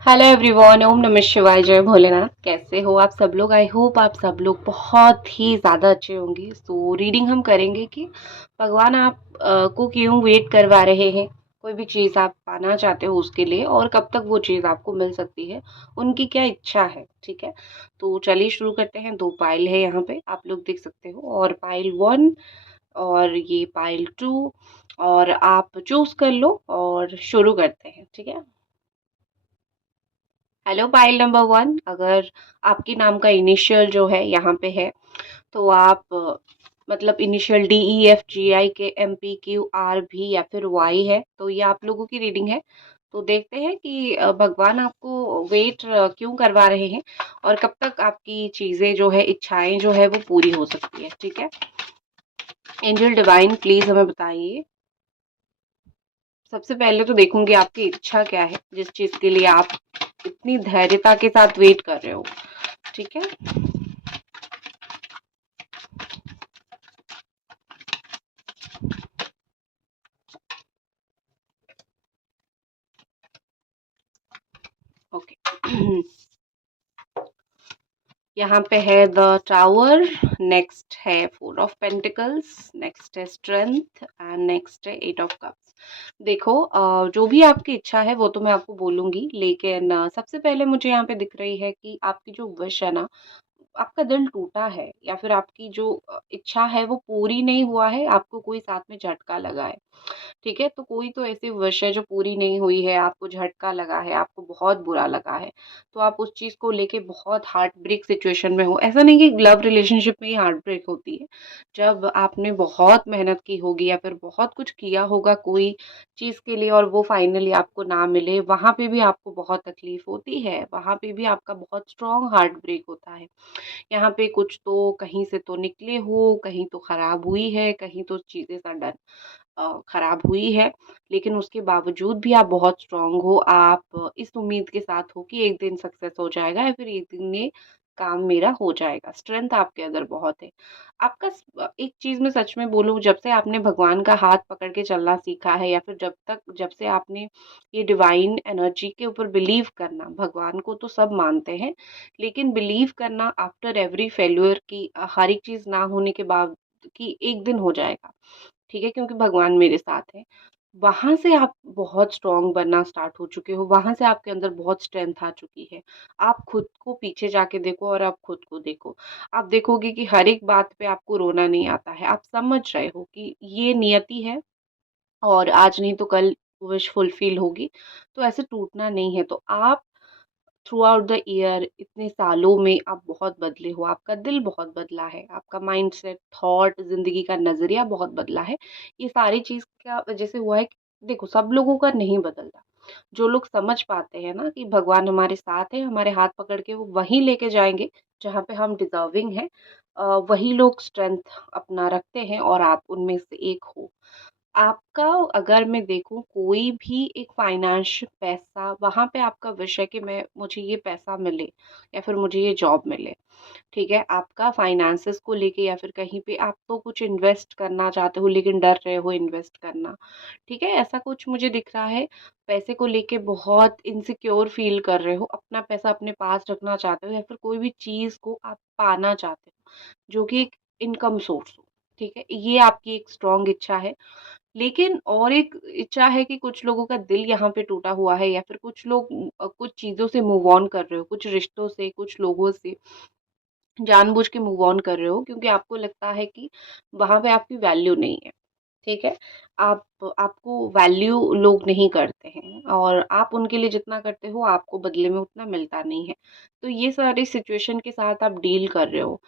Hello everyone, ओम नमः शिवाय, जय भोलेनाथ। कैसे हो आप सब लोग? आई होप आप सब लोग बहुत ही ज़्यादा अच्छे होंगे। सो रीडिंग हम करेंगे कि भगवान आप को क्यों वेट करवा रहे हैं, कोई भी चीज़ आप पाना चाहते हो उसके लिए, और कब तक वो चीज़ आपको मिल सकती है, उनकी क्या इच्छा है। ठीक है, तो चलिए शुरू करते हैं। दो पाइल है यहाँ पे, आप लोग देख सकते हो, और पाइल 1 और ये पाइल 2, और आप चूज कर लो और शुरू करते हैं। ठीक है, हेलो पाइल नंबर 1। अगर आपके नाम का इनिशियल जो है यहाँ पे है, तो आप मतलब इनिशियल DEFGIKMPQR भी या फिर वाई है, तो ये आप लोगों की रीडिंग है। तो देखते हैं कि भगवान आपको वेट क्यों करवा रहे हैं, और कब तक आपकी चीजें जो है, इच्छाएं जो है, वो पूरी हो सकती है। ठीक है, एंजल डिवाइन प्लीज हमें बताइए। सबसे पहले तो देखूंगी आपकी इच्छा क्या है, जिस चीज के लिए आप इतनी धैर्यता के साथ वेट कर रहे हो। ठीक है, ओके। यहाँ पे है द टावर, नेक्स्ट है 4 ऑफ पेंटिकल्स, नेक्स्ट है स्ट्रेंथ, एंड नेक्स्ट है 8 ऑफ कप्स। देखो, जो भी आपकी इच्छा है वो तो मैं आपको बोलूंगी, लेकिन सबसे पहले मुझे यहाँ पे दिख रही है कि आपकी जो विश है ना, आपका दिल टूटा है, या फिर आपकी जो इच्छा है वो पूरी नहीं हुआ है, आपको कोई साथ में झटका लगा है। ठीक है, तो कोई तो ऐसी विश है जो पूरी नहीं हुई है, आपको झटका लगा है, आपको बहुत बुरा लगा है, तो आप उस चीज़ को लेके बहुत हार्ट ब्रेक सिचुएशन में हो। ऐसा नहीं कि लव रिलेशनशिप में ही हार्ट ब्रेक होती है, जब आपने बहुत मेहनत की होगी या फिर बहुत कुछ किया होगा कोई चीज़ के लिए, और वो फाइनली आपको ना मिले, वहाँ पे भी आपको बहुत तकलीफ होती है, वहाँ पे भी आपका बहुत स्ट्रॉन्ग हार्ट ब्रेक होता है। यहाँ पे कुछ तो कहीं से तो निकले हो, कहीं तो खराब हुई है, कहीं तो चीज़ें सडन खराब हुई है, लेकिन उसके बावजूद भी आप बहुत स्ट्रांग हो। आप इस उम्मीद के साथ हो कि एक दिन सक्सेस हो जाएगा, या फिर एक दिन ये काम मेरा हो जाएगा। स्ट्रेंथ आपके अंदर बहुत है। एक चीज मैं सच में बोलूं, जब से आपने भगवान का हाथ पकड़ के चलना सीखा है, या फिर जब से आपने ये डिवाइन एनर्जी के ऊपर बिलीव करना, भगवान को तो सब मानते हैं, लेकिन बिलीव करना आफ्टर एवरी फेल्यूर की, हर एक चीज ना होने के बाद, कि एक दिन हो जाएगा। ठीक है, क्योंकि भगवान मेरे साथ है। वहां से आप बहुत स्ट्रांग बनना स्टार्ट हो चुके हो, वहां से आपके अंदर बहुत स्ट्रेंथ आ चुकी है। आप खुद को पीछे जाके देखो, और आप खुद को देखो। आप देखोगे कि हर एक बात पे आपको रोना नहीं आता है, आप समझ रहे हो कि ये नियति है, और आज नहीं तो कल विश फुलफिल होगी। तो ऐसे टूटना नहीं है। तो आप थ्रू आउट द ईयर, इतने सालों में आप बहुत बदले हो, आपका दिल बहुत बदला है, आपका माइंडसेट, थॉट, जिंदगी का नजरिया बहुत बदला है। ये सारी चीज क्या वजह से हुआ है देखो, सब लोगों का नहीं बदलता। जो लोग समझ पाते हैं ना कि भगवान हमारे साथ है, हमारे हाथ पकड़ के वो वहीं लेके जाएंगे जहाँ पे हम डिजर्विंग है, वही लोग स्ट्रेंथ अपना रखते हैं, और आप उनमें से एक हो। आपका, अगर मैं देखूँ कोई भी एक फाइनेंशियल पैसा, वहाँ पे आपका विश है कि मैं मुझे ये पैसा मिले, या फिर मुझे ये जॉब मिले। ठीक है, आपका फाइनेंसेस को लेके, या फिर कहीं पे आप तो कुछ इन्वेस्ट करना चाहते हो लेकिन डर रहे हो इन्वेस्ट करना। ठीक है, ऐसा कुछ मुझे दिख रहा है। पैसे को लेके बहुत इनसिक्योर फील कर रहे हो, अपना पैसा अपने पास रखना चाहते हो, या फिर कोई भी चीज को आप पाना चाहते हो जो कि एक इनकम सोर्स हो। ठीक है, ये आपकी एक स्ट्रॉन्ग इच्छा है। लेकिन और एक इच्छा है कि कुछ लोगों का दिल यहाँ पे टूटा हुआ है, या फिर कुछ लोग कुछ चीज़ों से मूव ऑन कर रहे हो, कुछ रिश्तों से, कुछ लोगों से जानबूझ के मूव ऑन कर रहे हो, क्योंकि आपको लगता है कि वहाँ पे आपकी वैल्यू नहीं है। ठीक है, आप आपको वैल्यू लोग नहीं करते हैं, और आप उनके लिए जितना करते हो आपको बदले में उतना मिलता नहीं है। तो ये सारी सिचुएशन के साथ आप डील कर रहे हो।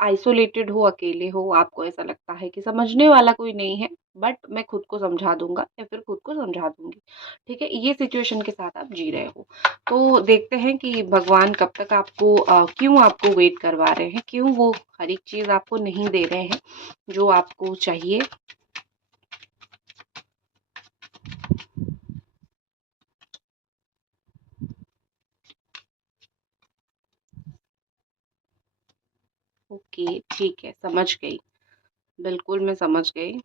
आइसोलेटेड हो, अकेले हो, आपको ऐसा लगता है कि समझने वाला कोई नहीं है, बट मैं खुद को समझा दूंगा, या फिर खुद को समझा दूंगी। ठीक है, ये सिचुएशन के साथ आप जी रहे हो। तो देखते हैं कि भगवान कब तक आपको क्यों आपको वेट करवा रहे हैं, क्यों वो हर एक चीज आपको नहीं दे रहे हैं जो आपको चाहिए। ओके, ठीक है, समझ गई। बिल्कुल मैं समझ गई।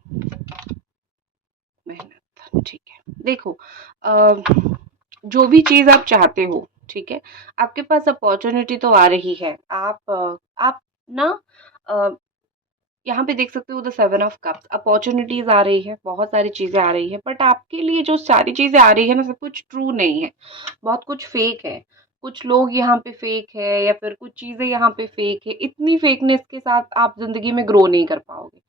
मेहनत, ठीक है। देखो, जो भी चीज़ आप चाहते हो, ठीक है? आपके पास अपॉर्च्युनिटी तो आ रही है। आप ना अ, यहाँ पे देख सकते हो द 7 ऑफ कप्स, अपॉर्च्युनिटीज़ आ रही है, बहुत सारी चीज़ें आ रही है, बट आपके लिए जो सारी चीज़ें आ रही है ना, सब कुछ ट्रू नहीं है, बहुत कुछ फेक है। कुछ लोग यहाँ पे फेक है या फिर कुछ चीज़ें यहाँ पे फेक है। इतनी फेकनेस के साथ आप ज़िंदगी में ग्रो नहीं कर पाओगे।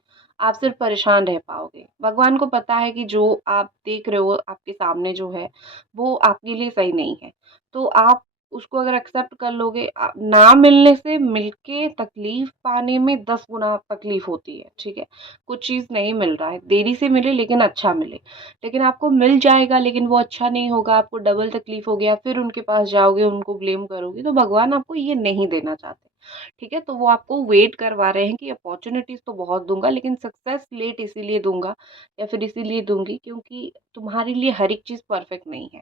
आप सिर्फ परेशान रह पाओगे। भगवान को पता है कि जो आप देख रहे हो आपके सामने जो है, वो आपके लिए सही नहीं है। तो आप उसको अगर एक्सेप्ट कर लोगे, ना मिलने से मिलके तकलीफ पाने में 10 गुना तकलीफ होती है, ठीक है? कुछ चीज़ नहीं मिल रहा है, देरी से मिले लेकिन अच्छा मिले। लेकिन आपको मिल जाएगा लेकिन वो अच्छा नहीं होगा, आपको डबल तकलीफ हो गया, फिर उनके पास जाओगे, उनको ब्लेम करोगे, तो भगवान आपको ये नहीं देना चाहते, ठीक है? तो वो आपको वेट करवा रहे हैं कि अपॉर्च्युनिटीज़ तो बहुत दूँगा लेकिन सक्सेस लेट इसीलिए दूँगा या फिर इसीलिए दूँगी क्योंकि तुम्हारे लिए हर एक चीज़ परफेक्ट नहीं है,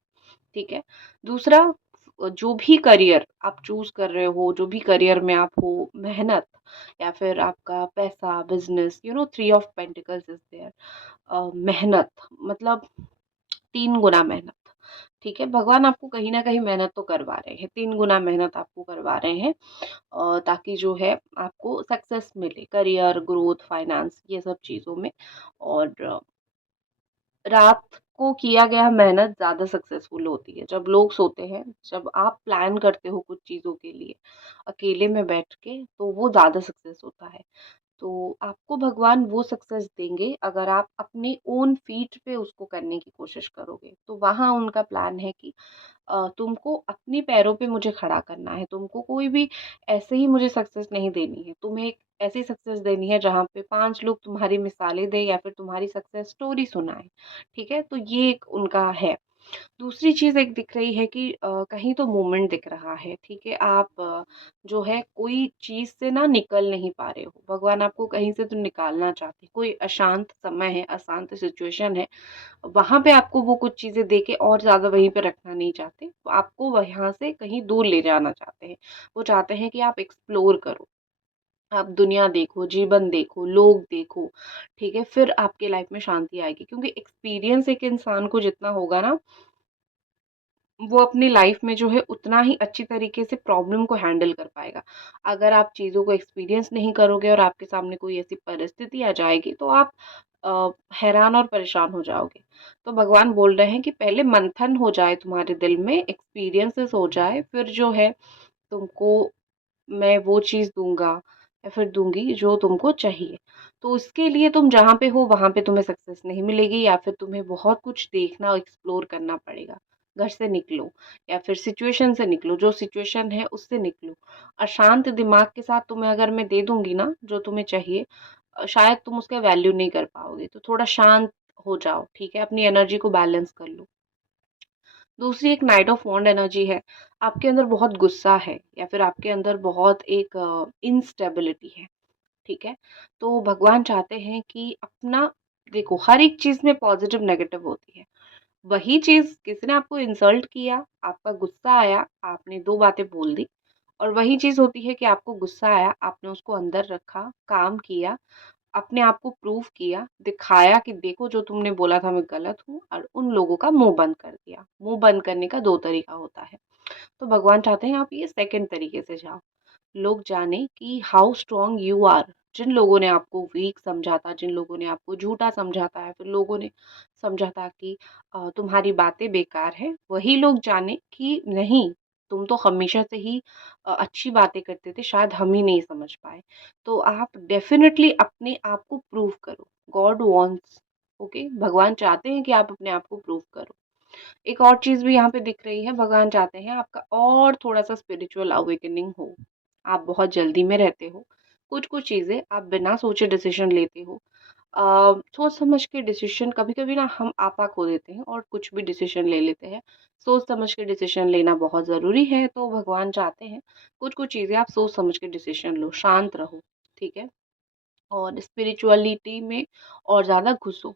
ठीक है? दूसरा, जो भी करियर आप चूज़ कर रहे हो, जो भी करियर में आप हो, मेहनत या फिर आपका पैसा, business, 3 of pentacles is there. मेहनत मतलब 3 गुना मेहनत, ठीक है? भगवान आपको कहीं न कहीं मेहनत तो करवा रहे हैं, 3 गुना मेहनत आपको करवा रहे हैं, ताकि जो है आपको सक्सेस मिले, करियर, ग्रोथ, फाइनेंस ये सब चीज़ों में। और रात को किया गया मेहनत ज़्यादा सक्सेसफुल होती है। जब लोग सोते हैं, जब आप प्लान करते हो कुछ चीज़ों के लिए, अकेले में बैठ के, तो वो ज़्यादा सक्सेस होता है। तो आपको भगवान वो सक्सेस देंगे अगर आप अपने ओन फीट पे उसको करने की कोशिश करोगे। तो वहाँ उनका प्लान है कि तुमको अपने पैरों पे मुझे खड़ा करना है, तुमको कोई भी ऐसे ही मुझे सक्सेस नहीं देनी है, तुम्हें एक ऐसी सक्सेस देनी है जहाँ पे 5 लोग तुम्हारी मिसालें दें या फिर तुम्हारी सक्सेस स्टोरी सुनाएँ, ठीक है? तो ये एक उनका है। दूसरी चीज़ एक दिख रही है कि कहीं तो मूवमेंट दिख रहा है, ठीक है? आप जो है कोई चीज़ से ना निकल नहीं पा रहे हो। भगवान आपको कहीं से तो निकालना चाहते हैं। कोई अशांत समय है, अशांत सिचुएशन है, वहाँ पे आपको वो कुछ चीज़ें देके और ज़्यादा वहीं पे रखना नहीं चाहते। वो आपको यहाँ से कहीं दूर ले जाना चाहते हैं। वो चाहते हैं कि आप एक्सप्लोर करो, आप दुनिया देखो, जीवन देखो, लोग देखो, ठीक है? फिर आपकी लाइफ में शांति आएगी क्योंकि एक्सपीरियंस एक इंसान को जितना होगा ना, वो अपनी लाइफ में जो है उतना ही अच्छी तरीके से प्रॉब्लम को हैंडल कर पाएगा। अगर आप चीज़ों को एक्सपीरियंस नहीं करोगे और आपके सामने कोई ऐसी परिस्थिति आ जाएगी तो आप हैरान और परेशान हो जाओगे। तो भगवान बोल रहे हैं कि पहले मंथन हो जाए तुम्हारे दिल में, एक्सपीरियंसेस हो जाए, फिर जो है तुमको मैं वो चीज़ दूँगा या फिर दूँगी जो तुमको चाहिए। तो उसके लिए तुम जहाँ पे हो वहाँ पे तुम्हें सक्सेस नहीं मिलेगी या फिर तुम्हें बहुत कुछ देखना और एक्सप्लोर करना पड़ेगा। घर से निकलो या फिर सिचुएशन से निकलो, जो सिचुएशन है उससे निकलो। अशांत दिमाग के साथ तुम्हें अगर मैं दे दूँगी ना जो तुम्हें चाहिए, शायद तुम उसका वैल्यू नहीं कर पाओगे। तो थोड़ा शांत हो जाओ, ठीक है? अपनी एनर्जी को बैलेंस कर लो। दूसरी एक नाइट ऑफ वॉन्ड एनर्जी है। आपके अंदर बहुत गुस्सा है या फिर आपके अंदर बहुत एक इनस्टेबिलिटी है, ठीक है? तो भगवान चाहते हैं कि अपना देखो, हर एक चीज़ में पॉजिटिव नेगेटिव होती है। वही चीज़ किसी ने आपको इंसल्ट किया, आपका गुस्सा आया, आपने 2 बातें बोल दी, और वही चीज़ होती है कि आपको गुस्सा आया, आपने उसको अंदर रखा, काम किया, अपने आप को प्रूव किया, दिखाया कि देखो जो तुमने बोला था मैं गलत हूँ, और उन लोगों का मुँह बंद कर दिया। मुँह बंद करने का 2 तरीका होता है। तो भगवान चाहते हैं आप ये सेकंड तरीके से जाओ। लोग जाने कि हाउ स्ट्रांग यू आर। जिन लोगों ने आपको वीक समझा था, जिन लोगों ने आपको झूठा समझा था या फिर लोगों ने समझा था कि तुम्हारी बातें बेकार है, वही लोग जाने कि नहीं, तुम तो हमेशा से ही अच्छी बातें करते थे, शायद हम ही नहीं समझ पाए। तो आप डेफिनिटली अपने आप को प्रूव करो। गॉड वांट्स, ओके, भगवान चाहते हैं कि आप अपने आप को प्रूव करो। एक और चीज़ भी यहाँ पे दिख रही है, भगवान चाहते हैं आपका और थोड़ा-सा स्पिरिचुअल अवेकनिंग हो। आप बहुत जल्दी में रहते हो। कुछ-कुछ चीज़ें आप बिना सोचे डिसीज़न लेते हो। सोच समझ के डिसीज़न, कभी-कभी ना हम आपा खो देते हैं और कुछ भी डिसीज़न ले लेते हैं। सोच समझ के डिसीज़न लेना बहुत ज़रूरी है, तो भगवान चाहते हैं कुछ-कुछ चीज़ें आप सोच समझ के डिसीज़न लो, शांत रहो, ठीक है? और स्पिरिचुअलिटी में और ज़्यादा घुसो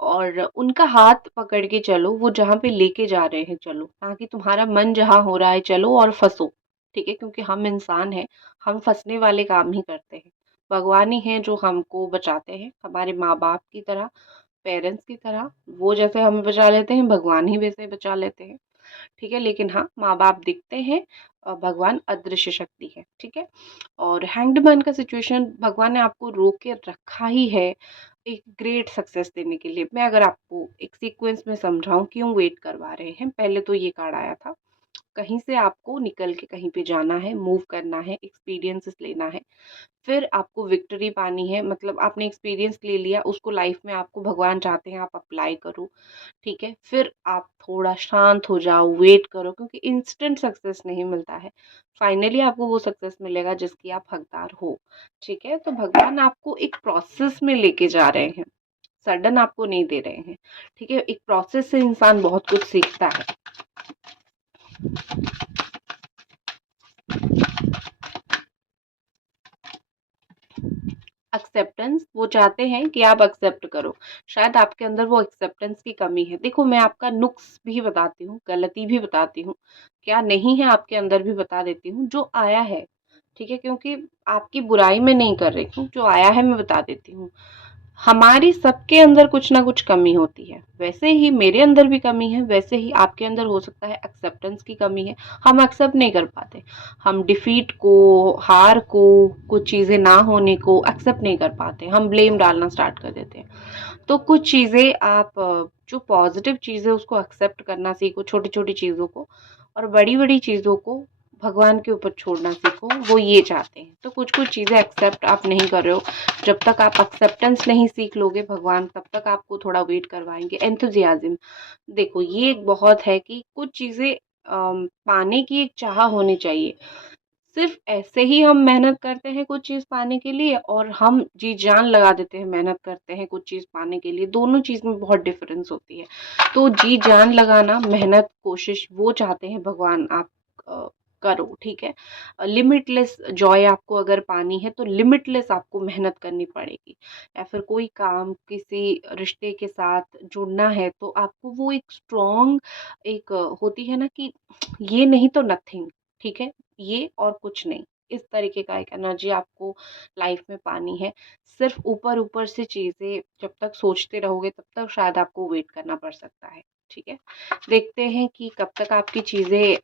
और उनका हाथ पकड़ के चलो, वो जहाँ पे लेके जा रहे हैं चलो, ना कि तुम्हारा मन जहाँ हो रहा है चलो और फँसो, ठीक है? क्योंकि हम इंसान हैं, हम फँसने वाले काम ही करते हैं। भगवान ही हैं जो हमको बचाते हैं, हमारे माँ-बाप की तरह, पेरेंट्स की तरह, वो जैसे हमें बचा लेते हैं, भगवान ही वैसे बचा लेते हैं। ठीक है। लेकिन हाँ, माँ-बाप दिखते हैं, भगवान अदृश्य शक्ति है, ठीक है। और हैंग्ड मैन का सिचुएशन भगवान ने आपको रोक के रखा ही है एक ग्रेट सक्सेस देने के लिए। मैं अगर आपको एक सीक्वेंस में समझाऊँ क्यों वेट करवा रहे हैं, पहले तो ये कार्ड आया था, कहीं से आपको निकल के कहीं पे जाना है, मूव करना है, एक्सपीरियंसेस लेना है, फिर आपको विक्ट्री पानी है, मतलब आपने एक्सपीरियंस ले लिया, उसको लाइफ में आपको भगवान चाहते हैं आप अप्लाई करो, ठीक है। फिर आप थोड़ा शांत हो जाओ, वेट करो, क्योंकि इंस्टेंट सक्सेस नहीं मिलता है। फाइनली आपको वो सक्सेस मिलेगा जिसकी आप हकदार हो, ठीक है। तो भगवान आपको एक प्रोसेस में लेके जा रहे हैं, सडन आपको नहीं दे रहे हैं, ठीक है। एक प्रोसेस से इंसान बहुत कुछ सीखता है। एक्सेप्टेंस, वो चाहते हैं कि आप एक्सेप्ट करो। शायद आपके अंदर वो एक्सेप्टेंस की कमी है। देखो, मैं आपका नुक्स भी बताती हूँ, गलती भी बताती हूँ, क्या नहीं है आपके अंदर भी बता देती हूँ, जो आया है, ठीक है। क्योंकि आपकी बुराई मैं नहीं कर रही हूँ, जो आया है मैं बता देती हूँ। हमारी सबके अंदर कुछ ना कुछ कमी होती है, वैसे ही मेरे अंदर भी कमी है, वैसे ही आपके अंदर हो सकता है एक्सेप्टेंस की कमी है। हम एक्सेप्ट नहीं कर पाते, हम डिफीट को, हार को, कुछ चीज़ें ना होने को एक्सेप्ट नहीं कर पाते, हम ब्लेम डालना स्टार्ट कर देते हैं। तो कुछ चीज़ें आप जो पॉजिटिव चीज़ें उसको एक्सेप्ट करना सीखो, छोटी छोटी चीज़ों को, और बड़ी बड़ी चीज़ों को भगवान के ऊपर छोड़ना सीखो, वो ये चाहते हैं। तो कुछ कुछ चीज़ें एक्सेप्ट आप नहीं कर रहे हो, जब तक आप एक्सेप्टेंस नहीं सीख लोगे भगवान तब तक आपको थोड़ा वेट करवाएंगे। एंथुजियाज्म, देखो ये एक बहुत है कि कुछ चीज़ें पाने की एक चाह होनी चाहिए। सिर्फ ऐसे ही हम मेहनत करते हैं कुछ चीज़ पाने के लिए, और हम जी जान लगा देते हैं, मेहनत करते हैं कुछ चीज़ पाने के लिए, दोनों चीज़ में बहुत डिफरेंस होती है। तो जी जान लगाना, मेहनत, कोशिश, वो चाहते हैं भगवान आप अ, करो, ठीक है। लिमिटलेस जॉय आपको अगर पानी है तो लिमिटलेस आपको मेहनत करनी पड़ेगी। या फिर कोई काम, किसी रिश्ते के साथ जुड़ना है तो आपको वो एक स्ट्रॉन्ग, एक होती है ना कि ये नहीं तो नथिंग, ठीक है, ये और कुछ नहीं, इस तरीके का एक एनर्जी आपको लाइफ में पानी है। सिर्फ ऊपर ऊपर से चीजें जब तक सोचते रहोगे तब तक शायद आपको वेट करना पड़ सकता है, ठीक है। देखते हैं कि कब तक आपकी चीजें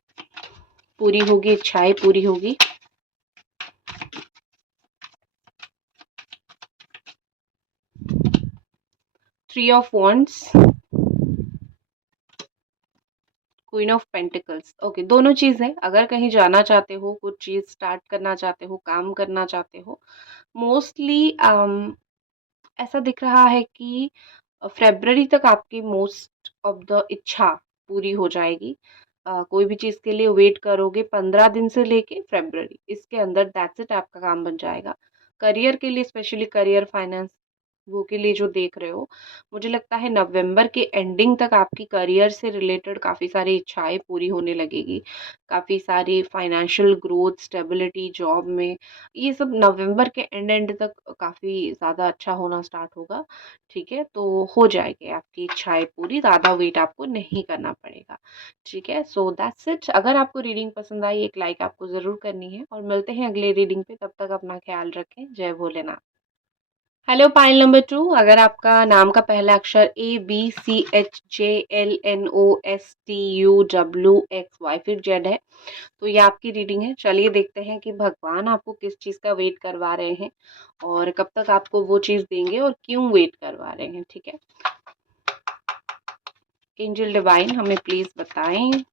पूरी होगी, इच्छाएं पूरी होगी। Three of wands, queen of pentacles, okay. दोनों चीज है, अगर कहीं जाना चाहते हो, कुछ चीज स्टार्ट करना चाहते हो, काम करना चाहते हो, मोस्टली ऐसा दिख रहा है कि फ़रवरी तक आपकी मोस्ट ऑफ द इच्छा पूरी हो जाएगी। कोई भी चीज़ के लिए वेट करोगे 15 दिन से लेके फ़रवरी, इसके अंदर दैट्स इट, आपका काम बन जाएगा। करियर के लिए, स्पेशली करियर, फाइनेंस, वो के लिए जो देख रहे हो, मुझे लगता है नवंबर के एंडिंग तक आपकी करियर से रिलेटेड काफ़ी सारी इच्छाएँ पूरी होने लगेगी। काफ़ी सारी फाइनेंशियल ग्रोथ, स्टेबिलिटी जॉब में, ये सब नवंबर के एंड तक काफ़ी ज़्यादा अच्छा होना स्टार्ट होगा, ठीक है। तो हो जाएगी आपकी इच्छाएँ पूरी, ज़्यादा वेट आपको नहीं करना पड़ेगा, ठीक है। So that's it. अगर आपको रीडिंग पसंद आई, एक लाइक आपको ज़रूर करनी है, और मिलते हैं अगले रीडिंग पे। तब तक अपना ख्याल रखें। जय भोलेनाथ। हेलो पाइल नंबर 2, अगर आपका नाम का पहला अक्षर ABCHJLNOSTUWXY फिर जेड है, तो ये आपकी रीडिंग है। चलिए देखते हैं कि भगवान आपको किस चीज़ का वेट करवा रहे हैं, और कब तक आपको वो चीज़ देंगे, और क्यों वेट करवा रहे हैं, ठीक है। एंजल डिवाइन हमें प्लीज बताएं।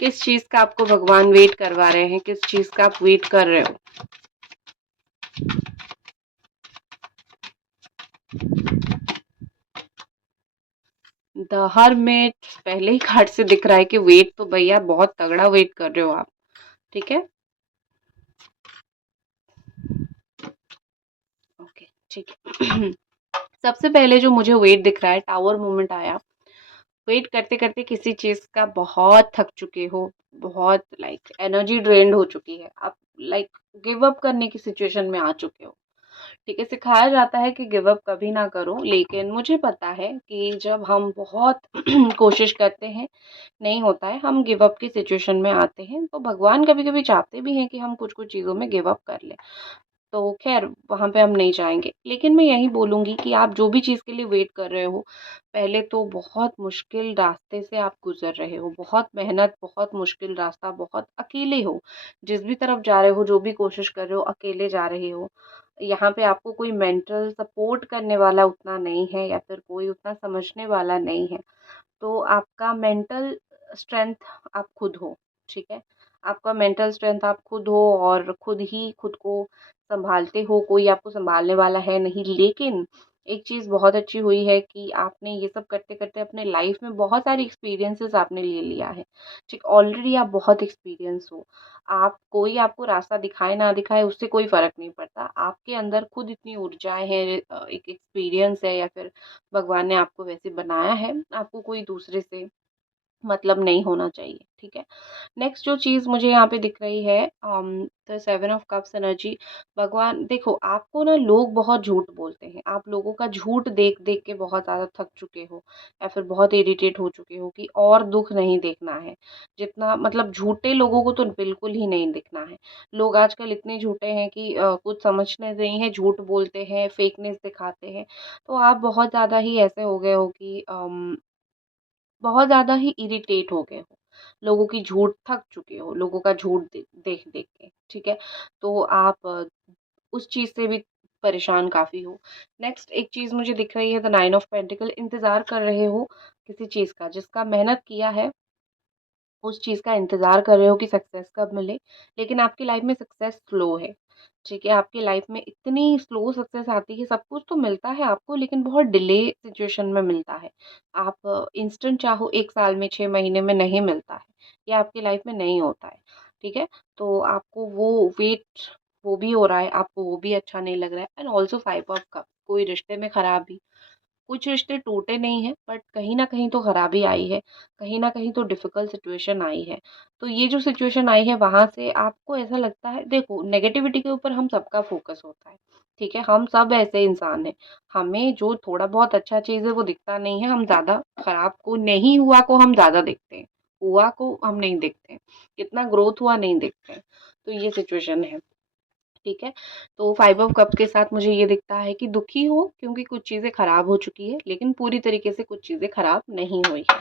किस चीज का आपको भगवान वेट करवा रहे हैं, किस चीज का आप वेट कर रहे हो। द हरमिट, पहले ही कार्ड से दिख रहा है कि वेट तो भैया बहुत तगड़ा वेट कर रहे हो आप, ठीक है। ओके, ठीक है। सबसे पहले जो मुझे वेट दिख रहा है, टावर मूवमेंट आया। वेट करते करते किसी चीज का बहुत थक चुके हो, बहुत लाइक एनर्जी ड्रेन्ड हो चुकी है, आप लाइक गिव अप करने की सिचुएशन में आ चुके हो, ठीक है। सिखाया जाता है कि गिव अप कभी ना करो, लेकिन मुझे पता है कि जब हम बहुत कोशिश करते हैं, नहीं होता है, हम गिव अप की सिचुएशन में आते हैं, तो भगवान कभी कभी चाहते भी हैं कि हम कुछ कुछ चीज़ों में गिव अप कर लें। तो ख़ैर वहाँ पे हम नहीं जाएँगे। लेकिन मैं यही बोलूँगी कि आप जो भी चीज़ के लिए वेट कर रहे हो, पहले तो बहुत मुश्किल रास्ते से आप गुज़र रहे हो, बहुत मेहनत, बहुत मुश्किल रास्ता, बहुत अकेले हो। जिस भी तरफ जा रहे हो, जो भी कोशिश कर रहे हो, अकेले जा रहे हो। यहाँ पे आपको कोई मेंटल सपोर्ट करने वाला उतना नहीं है या फिर कोई उतना समझने वाला नहीं है। तो आपका मेंटल स्ट्रेंथ आप खुद हो, ठीक है? आपका मेंटल स्ट्रेंथ आप खुद हो और खुद ही खुद को सँभालते हो, कोई आपको सँभालने वाला है नहीं। लेकिन एक चीज़ बहुत अच्छी हुई है कि आपने ये सब करते-करते अपने लाइफ़ में बहुत सारी एक्सपीरियंसेस आपने ले लिया है, ठीक? ऑलरेडी आप बहुत एक्सपीरियंस हो। आप कोई आपको रास्ता दिखाए ना दिखाए उससे कोई फ़र्क नहीं पड़ता। आपके अंदर खुद इतनी ऊर्जाएँ हैं, एक एक्सपीरियंस है या फिर भगवान ने आपको वैसे बनाया है, आपको कोई दूसरे से मतलब नहीं होना चाहिए, ठीक है? नेक्स्ट जो चीज़ मुझे यहाँ पे दिख रही है द 7 ऑफ कप्स एनर्जी। भगवान देखो आपको ना लोग बहुत झूठ बोलते हैं, आप लोगों का झूठ देख-देख के बहुत ज़्यादा थक चुके हो या फिर बहुत इरिटेट हो चुके हो कि और दुःख नहीं देखना है। जितना मतलब झूठे लोगों को तो बिल्कुल ही नहीं दिखना है। लोग आजकल इतने झूठे हैं कि कुछ समझते नहीं हैं, झूठ बोलते हैं, फेकनेस दिखाते हैं। तो आप बहुत ज़्यादा ही ऐसे हो गए हो कि बहुत ज़्यादा ही इरिटेट हो गए हो। लोगों की झूठ थक चुके हो, लोगों का झूठ देख-देख के, ठीक है? तो आप उस चीज़ से भी परेशान काफ़ी हो। नेक्स्ट एक चीज़ मुझे दिख रही है द 9 ऑफ पेंटिकल इंतज़ार कर रहे हो किसी चीज़ का, जिसका मेहनत किया है उस चीज़ का इंतज़ार कर रहे हो कि सक्सेस कब मिले, लेकिन आपकी लाइफ़ में सक्सेस स्लो है, ठीक है? आपकी लाइफ़ में इतनी स्लो सक्सेस आती है, सब कुछ तो मिलता है आपको लेकिन बहुत डिले सिचुएशन में मिलता है। आप इंस्टेंट चाहो 1 साल में, 6 महीने में नहीं मिलता है, ये आपकी लाइफ़ में नहीं होता है, ठीक है? तो आपको वो वेट वो भी हो रहा है, आपको वो भी अच्छा नहीं लग रहा है एंड ऑल्सो 5 ऑफ कप कोई रिश्ते में खराबी कुछ रिश्ते टूटे नहीं हैं बट कहीं न कहीं तो खराबी आई है, कहीं न कहीं तो डिफ़िकल्ट सिचुएशन आई है। तो ये जो सिचुएशन आई है वहाँ से आपको ऐसा लगता है देखो नेगेटिविटी के ऊपर हम सबका फ़ोकस होता है, ठीक है? हम सब ऐसे इंसान हैं, हमें जो थोड़ा बहुत अच्छा चीज़ है वो दिखता नहीं है, हम ज़्यादा खराब को नहीं हुआ को हम ज़्यादा देखते हैं, हुआ को हम नहीं देखते हैं, कितना ग्रोथ हुआ नहीं देखते हैं। तो ये सिचुएशन है। ठीक है? तो 5 ऑफ कप के साथ मुझे ये दिखता है कि दुखी हो क्योंकि कुछ चीज़ें खराब हो चुकी है, लेकिन पूरी तरीके से कुछ चीज़ें खराब नहीं हुई है।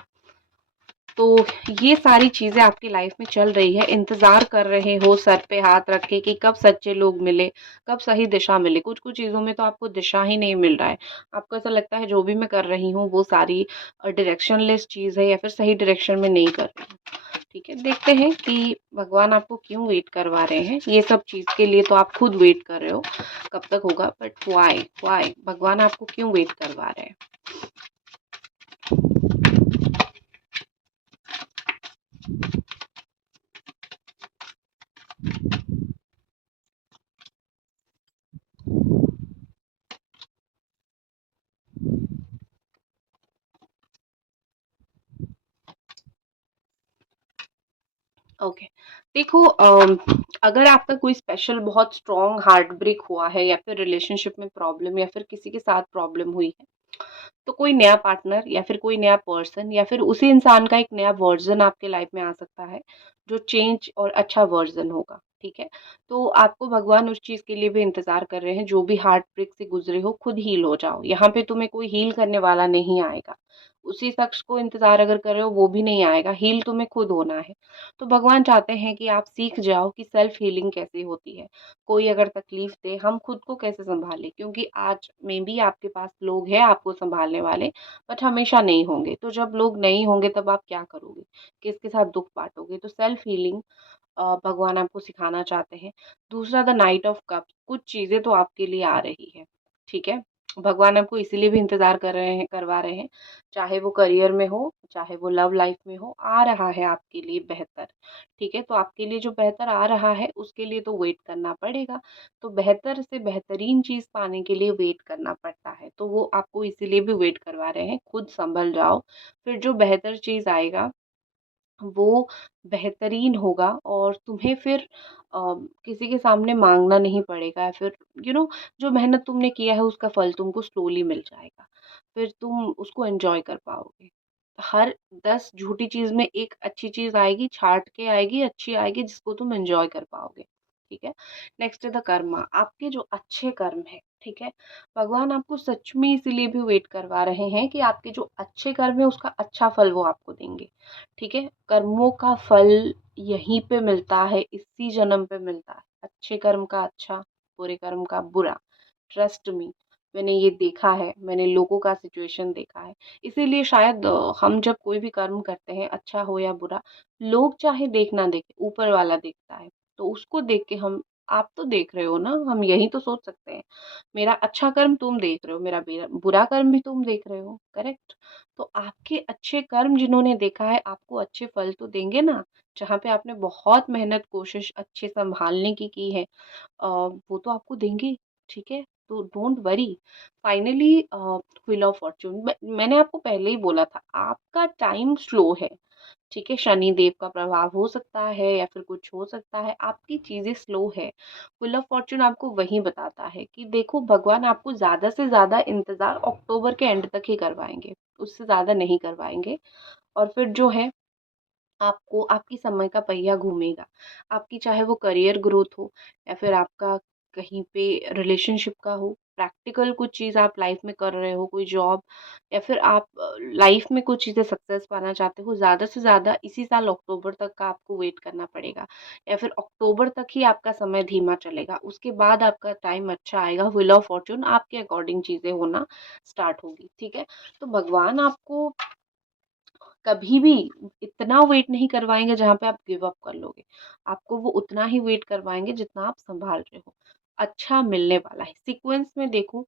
तो ये सारी चीज़ें आपकी लाइफ में चल रही है, इंतज़ार कर रहे हो सर पे हाथ रख के कि कब सच्चे लोग मिले, कब सही दिशा मिले। कुछ-कुछ चीज़ों में तो आपको दिशा ही नहीं मिल रहा है। आपको ऐसा लगता है जो भी मैं कर रही हूँ वो सारी डायरेक्शनलेस चीज़ है या फिर सही डायरेक्शन में नहीं कर रही हूँ। ठीक है, देखते हैं कि भगवान आपको क्यों वेट करवा रहे हैं। ये सब चीज़ के लिए तो आप खुद वेट कर रहे हो, कब तक होगा बट व्हाई? व्हाई? भगवान आपको क्यों वेट करवा रहे हैं? ओके देखो अगर आपका कोई स्पेशल बहुत स्ट्रॉन्ग हार्ट ब्रेक हुआ है या फिर रिलेशनशिप में प्रॉब्लम या फिर किसी के साथ प्रॉब्लम हुई है तो कोई नया पार्टनर या फिर कोई नया पर्सन या फिर उसी इंसान का एक नया वर्जन आपके लाइफ में आ सकता है जो चेंज और अच्छा वर्जन होगा ठीक है तो आपको भगवान उस चीज के लिए भी इंतजार कर रहे हैं जो भी हार्ट ब्रेक से गुजरे हो खुद हील हो जाओ यहाँ पे तुम्हें कोई हील करने वाला नहीं आएगा उसी शख्स को इंतजार अगर कर रहे हो वो भी नहीं आएगा हील तुम्हें खुद होना है तो भगवान चाहते हैं कि आप सीख जाओ कि सेल्फ हीलिंग कैसे होती है कोई अगर तकलीफ दे हम खुद को कैसे संभालें क्योंकि आज में भी आपके पास लोग हैं आपको संभालने वाले बट हमेशा नहीं होंगे तो जब लोग नहीं होंगे तब आप क्या करोगे किसके साथ दुख बांटोगे तो सेल्फ हीलिंग भगवान आपको सिखाना चाहते हैं दूसरा द नाइट ऑफ कप्स कुछ चीजें तो आपके लिए आ रही है ठीक है भगवान आपको इसीलिए भी इंतजार कर रहे हैं करवा रहे हैं चाहे वो करियर में हो चाहे वो लव लाइफ में हो आ रहा है आपके लिए बेहतर ठीक है तो आपके लिए जो बेहतर आ रहा है उसके लिए तो वेट करना पड़ेगा तो बेहतर से बेहतरीन चीज पाने के लिए वेट करना पड़ता है तो वो आपको इसीलिए भी वेट करवा रहे हैं खुद संभल जाओ फिर जो बेहतर चीज आएगा वो बेहतरीन होगा और तुम्हें फिर किसी के सामने माँगना नहीं पड़ेगा या फिर जो मेहनत तुमने किया है उसका फल तुमको स्लोली मिल जाएगा। फिर तुम उसको एन्जॉय कर पाओगे। हर 10 झूठी चीज़ में एक अच्छी चीज़ आएगी, छाँट के आएगी, अच्छी आएगी जिसको तुम एन्जॉय कर पाओगे। ठीक है। नेक्स्ट है द कर्मा, आपके जो अच्छे कर्म है, ठीक है। भगवान आपको सच में इसीलिए भी वेट करवा रहे हैं कि आपके जो अच्छे कर्म है उसका अच्छा फल वो आपको देंगे, ठीक है। कर्मों का फल यहीं पे मिलता है, इसी जन्म पे मिलता है, अच्छे कर्म का अच्छा, बुरे कर्म का बुरा। ट्रस्ट मी, मैंने ये देखा है, मैंने लोगों का सिचुएशन देखा है। इसीलिए शायद हम जब कोई भी कर्म करते हैं, अच्छा हो या बुरा, लोग चाहे देख ना देखे, ऊपर वाला देखता है। तो उसको देख के हम, आप तो देख रहे हो ना, हम यही तो सोच सकते हैं, मेरा अच्छा कर्म तुम देख रहे हो, मेरा बुरा कर्म भी तुम देख रहे हो, करेक्ट। तो आपके अच्छे कर्म जिन्होंने देखा है, आपको अच्छे फल तो देंगे ना। जहाँ पे आपने बहुत मेहनत कोशिश अच्छे संभालने की है, वो तो आपको देंगे, ठीक है। तो don't worry. Finally wheel of Fortune, मैंने आपको पहले ही बोला था, आपका टाइम स्लो है, ठीक है। शनि देव का प्रभाव हो सकता है या फिर कुछ हो सकता है, आपकी चीजें स्लो है। व्हील ऑफ फॉर्च्यून आपको वही बताता है कि देखो, भगवान आपको ज्यादा से ज्यादा इंतजार अक्टूबर के एंड तक ही करवाएंगे, उससे ज्यादा नहीं करवाएंगे। और फिर जो है, आपको आपकी समय का पहिया घूमेगा। आपकी चाहे वो करियर ग्रोथ हो या फिर आपका कहीं पे रिलेशनशिप का हो, प्रैक्टिकल कुछ चीज़ आप लाइफ में कर रहे हो, कोई जॉब, या फिर आप लाइफ में कुछ चीज़ें सक्सेस पाना चाहते हो, ज़्यादा से ज़्यादा इसी साल अक्टूबर तक का आपको वेट करना पड़ेगा, या फिर अक्टूबर तक ही आपका समय धीमा चलेगा, उसके बाद आपका टाइम अच्छा आएगा। व्हील ऑफ फॉर्च्यून आपके अकॉर्डिंग चीज़ें होना स्टार्ट होगी, ठीक है। तो भगवान आपको कभी भी इतना वेट नहीं करवाएँगे जहाँ पे आप गिव अप कर लोगे। आपको वो उतना ही वेट करवाएँगे जितना आप सँभाल रहे हो। अच्छा मिलने वाला है। सीक्वेंस में देखो,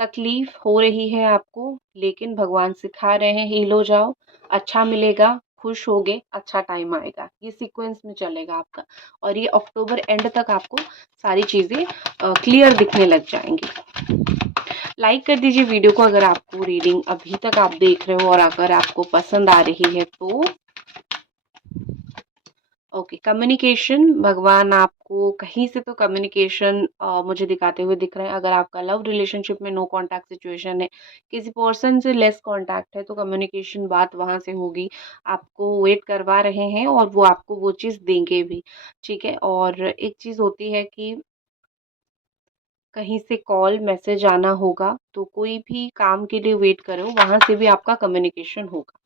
तकलीफ हो रही है आपको, लेकिन भगवान सिखा रहे हैं हील हो जाओ, अच्छा मिलेगा, खुश होगे, अच्छा टाइम आएगा। ये सीक्वेंस में चलेगा आपका, और ये अक्टूबर एंड तक आपको सारी चीज़ें क्लियर दिखने लग जाएँगी। लाइक कर दीजिए वीडियो को अगर आपको रीडिंग अभी तक आप देख रहे हो और अगर आपको पसंद आ रही है तो। ओके, कम्युनिकेशन, भगवान आपको कहीं से तो कम्युनिकेशन मुझे दिखाते हुए दिख रहे हैं। अगर आपका लव रिलेशनशिप में नो कांटेक्ट सिचुएशन है, किसी पर्सन से लेस कांटेक्ट है, तो कम्युनिकेशन बात वहां से होगी। आपको वेट करवा रहे हैं और वो आपको वो चीज़ देंगे भी, ठीक है। और एक चीज़ होती है कि कहीं से कॉल मैसेज आना होगा, तो कोई भी काम के लिए वेट करो, वहां से भी आपका कम्युनिकेशन होगा।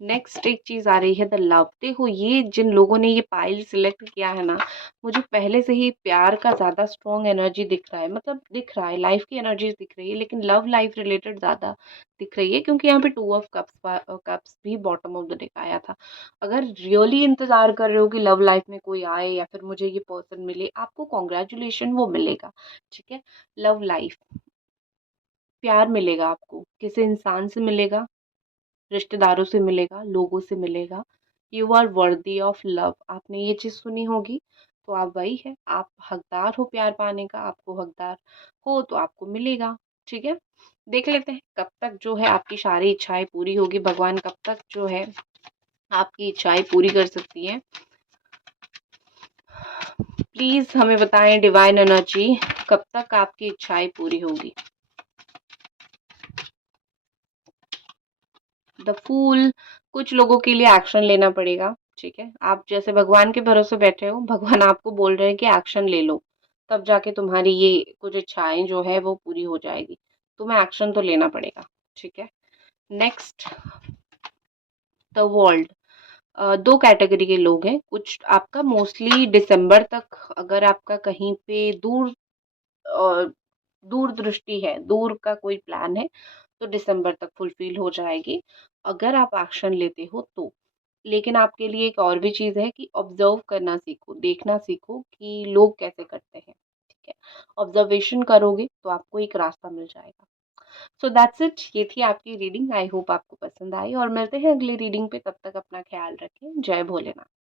नेक्स्ट एक चीज आ रही है द लव। देखो, ये जिन लोगों ने ये पाइल सिलेक्ट किया है ना, मुझे पहले से ही प्यार का ज्यादा स्ट्रॉन्ग एनर्जी दिख रहा है, मतलब दिख रहा है, लाइफ की एनर्जी दिख रही है, लेकिन लव लाइफ रिलेटेड ज्यादा दिख रही है, क्योंकि यहाँ पे टू ऑफ कप्स कप्स भी बॉटम ऑफ द डेक आया था। अगर रियली इंतजार कर रहे हो कि लव लाइफ में कोई आए या फिर मुझे ये पर्सन मिले, आपको कॉन्ग्रेचुलेशन, वो मिलेगा, ठीक है। लव लाइफ, प्यार मिलेगा आपको, किसी इंसान से मिलेगा, रिश्तेदारों से मिलेगा, लोगों से मिलेगा। You are worthy of love, आपने ये चीज सुनी होगी, तो आप वही है, आप हकदार हो प्यार पाने का, आपको हकदार हो तो आपको मिलेगा, ठीक है। देख लेते हैं कब तक जो है आपकी सारी इच्छाएं पूरी होगी, भगवान कब तक जो है आपकी इच्छाएं पूरी कर सकती हैं। प्लीज हमें बताएं डिवाइन एनर्जी, कब तक आपकी इच्छाएं पूरी होगी। द फूल, कुछ लोगों के लिए एक्शन लेना पड़ेगा, ठीक है। आप जैसे भगवान के भरोसे बैठे हो, भगवान आपको बोल रहे हैं कि एक्शन ले लो, तब जाके तुम्हारी ये कुछ इच्छाएं जो है वो पूरी हो जाएगी। तुम्हें एक्शन तो लेना पड़ेगा, ठीक है। Next, the world. दो कैटेगरी के लोग हैं, कुछ आपका मोस्टली दिसंबर तक, अगर आपका कहीं पे अ, दूर दृष्टि है, दूर का कोई प्लान है, तो दिसंबर तक फुलफिल हो जाएगी, अगर आप एक्शन लेते हो तो। लेकिन आपके लिए एक और भी चीज़ है कि ऑब्जर्व करना सीखो, देखना सीखो कि लोग कैसे करते हैं, ठीक है। ऑब्जर्वेशन करोगे तो आपको एक रास्ता मिल जाएगा। सो दैट्स इट, ये थी आपकी रीडिंग। आई होप आपको पसंद आई, और मिलते हैं अगली रीडिंग पे। तब तक अपना ख्याल रखें। जय भोलेनाथ।